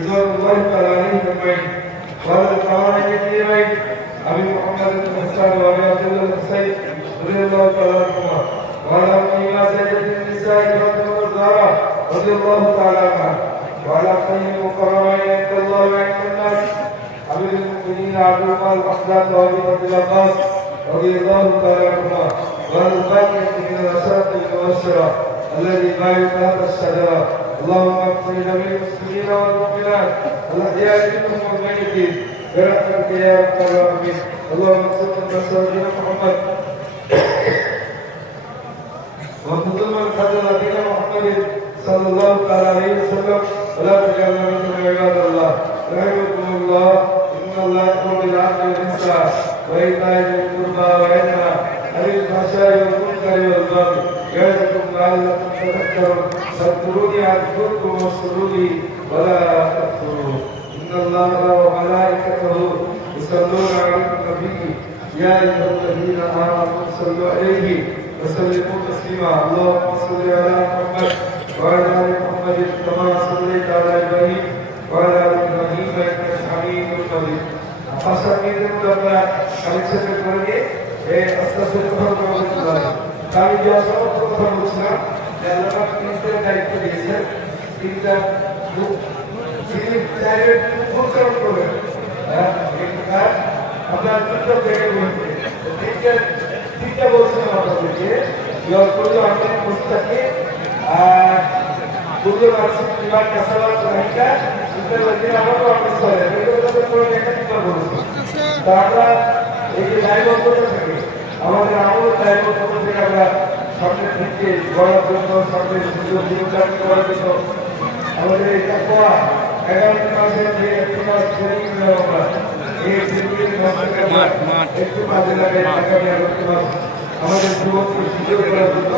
رضوان الله تعالى عليهم اجمعين وعلى القواعد الكريمين ابي محمد بن حسان وابي عبد الله الحسين رضي الله تعالى عنهما وعلى امهما سيدة النساء فاطمة الزهراء رضي الله تعالى عنها وعلى خير المقربين عند الله وعند الناس امير المؤمنين عبد الله الاحزاب وابي عبد العباس رضي الله تعالى عنهما وعلى الباقية من العشرة المبشرة الذي بايعوا تحت الشجرة اللهم اغفر لجميع المسلمين والمؤمنات الاحياء منهم والميتين برحمتك يا رب العالمين اللهم صل على سيدنا محمد وخذ من خذل دين محمد صلى الله تعالى عليه وسلم ولا تجعلنا من عباد الله رحمكم الله ان الله يامر بالعدل والاحسان وايتاء ذي القربى وينهى عن الفحشاء والمنكر والبغي يعظكم لعلكم تذكرون فاذكروني اذكركم واشكروا لي ولا تكفرون ان الله وملائكته يصلون على النبي يا ايها الذين امنوا صلوا عليه وسلموا تسليما اللهم صل على محمد وعلى ال محمد كما صليت على ابراهيم وعلى ال ابراهيم انك حميد مجيد আশাকিদের আমরা কালেকশন করে এই আস্তে কথা বলতে আমি যে সমস্ত কথা বলছিলাম যে আল্লাহ তিনটা দায়িত্ব দিয়েছেন তিনটা যিনি প্রাইভেট ফুলকরণ করবেন আপনার তিনটা থেকে বলতে তিনটা বলছিলাম আপনাদেরকে করলো আমাদের পুস্তকে Google Maps বিভাগ কাসাবার রাহিকা ইন্টারনেটে আমারও অফিস করে এগুলো তো কোনো একটা কি করব তো আমরা এই যে দায়বদ্ধতা থাকে আমাদের আমল দায়বদ্ধতা থেকে আমরা সামনের দিকে গড়ার জন্য সামনের সুযোগ সুবিধা করার জন্য আমাদের এই তাকওয়া 11 মাসের যে একটি মাস ট্রেনিং নেওয়া আমরা এই ট্রেনিং একটু কাজে লাগে আগামী 11 মাস আমাদের যুবককে সুযোগ করার জন্য